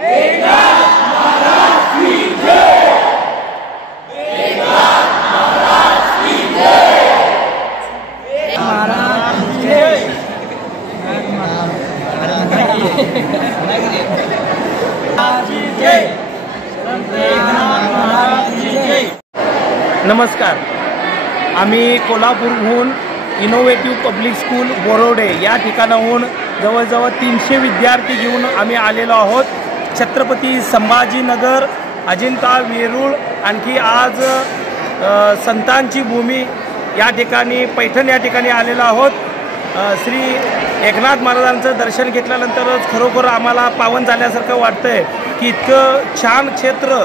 नमस्कार, आम्ही कोल्हापूरहून इनोव्हेटिव्ह पब्लिक स्कूल बोरोडे या ठिकाणाहून जवळजवळ 300 विद्यार्थी घेऊन आम्ही आलेलो आहोत। छत्रपती संभाजीनगर, अजिंठा, वेरूळ, आणखी आज संतांची भूमी या ठिकाणी पैठण या ठिकाणी आलेलो आहोत। श्री एकनाथ महाराजांचं दर्शन घेतल्यानंतरच खरोखर आम्हाला पावन झाल्यासारखं वाटतंय की इतकं छान क्षेत्र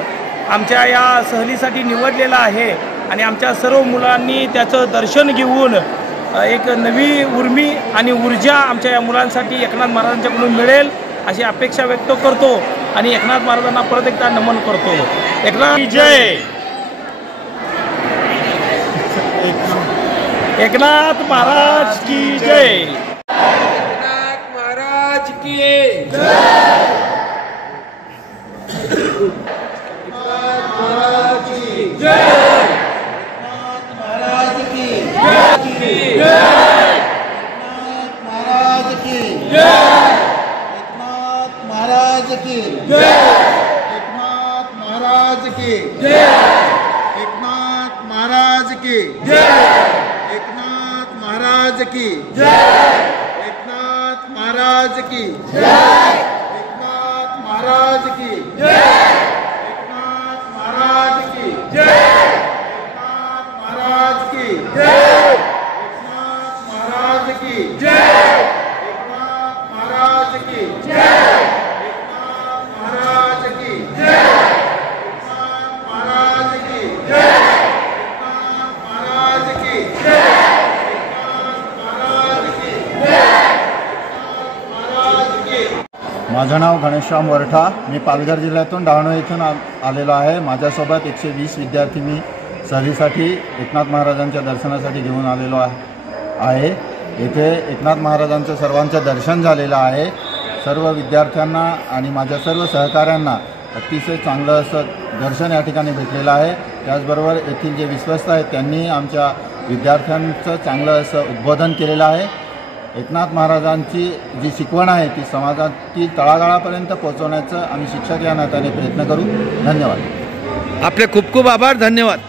आमच्या या सहलीसाठी निवडलेलं आहे आणि आमच्या सर्व मुलांनी त्याचं दर्शन घेऊन एक नवी उर्मी आणि ऊर्जा आमच्या या मुलांसाठी एकनाथ महाराजांच्याकडून मिळेल अशी अपेक्षा व्यक्त करतो आणि एकनाथ महाराजांना परत एकदा नमन करतो। एकनाथ की जय। एकनाथ महाराज की जय। एकनाथ महाराज की जय। महाराज की जय। महाराज की जय। महाराज की जय। महाराज की जय। महाराज की जय। महाराज की जय। महाराज की जय। महाराज की जय। महाराज की जय। महाराज की जय। महाराज की जय। महाराज की जय। महाराज की जय। महाराज की जय। महाराज की जय। महाराज की जय। माझं नाव घनश्याम वरठा, मी पालघर जिल्ह्यातून डहाणू येथून आलेलो आहे। माझ्यासोबत 120 विद्यार्थी मी सहलीसाठी एकनाथ महाराजांच्या दर्शनासाठी घेऊन आलेलो आहे। येथे एकनाथ महाराजांचं सर्वांचं दर्शन झालेलं आहे। सर्व विद्यार्थ्यांना आणि माझ्या सर्व सहकाऱ्यांना अतिशय चांगलं असं दर्शन या ठिकाणी भेटलेलं आहे। त्याचबरोबर येथील जे विश्वस्त आहेत त्यांनी आमच्या विद्यार्थ्यांचं चांगलं असं उद्बोधन केलेलं आहे। एकनाथ महाराजांची जी शिकवण आहे ती समाजातील तळागाळापर्यंत पोहोचवण्याचं आम्ही शिक्षक या नात्याने प्रयत्न करू। धन्यवाद। आपले खूप खूप आभार। धन्यवाद।